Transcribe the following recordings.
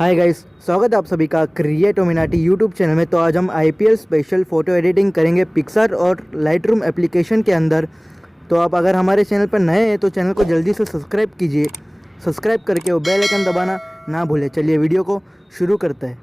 Hi guys, स्वागत है आप सभी का क्रिएटोमिनाटी यूट्यूब चैनल में। तो आज हम आईपीएल स्पेशल फ़ोटो एडिटिंग करेंगे पिक्सार और लाइटरूम एप्लीकेशन के अंदर। तो आप अगर हमारे चैनल पर नए हैं तो चैनल को जल्दी से सब्सक्राइब कीजिए। सब्सक्राइब करके वो बेल आइकन दबाना ना भूलें। चलिए वीडियो को शुरू करते हैं।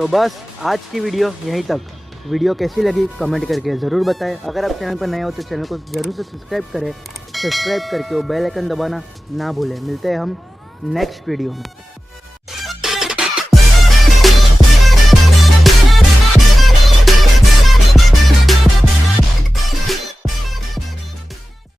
तो बस आज की वीडियो यहीं तक। वीडियो कैसी लगी कमेंट करके ज़रूर बताएं। अगर आप चैनल पर नए हो तो चैनल को ज़रूर से सब्सक्राइब करें। सब्सक्राइब करके वो बेल आइकन दबाना ना भूलें। मिलते हैं हम नेक्स्ट वीडियो में।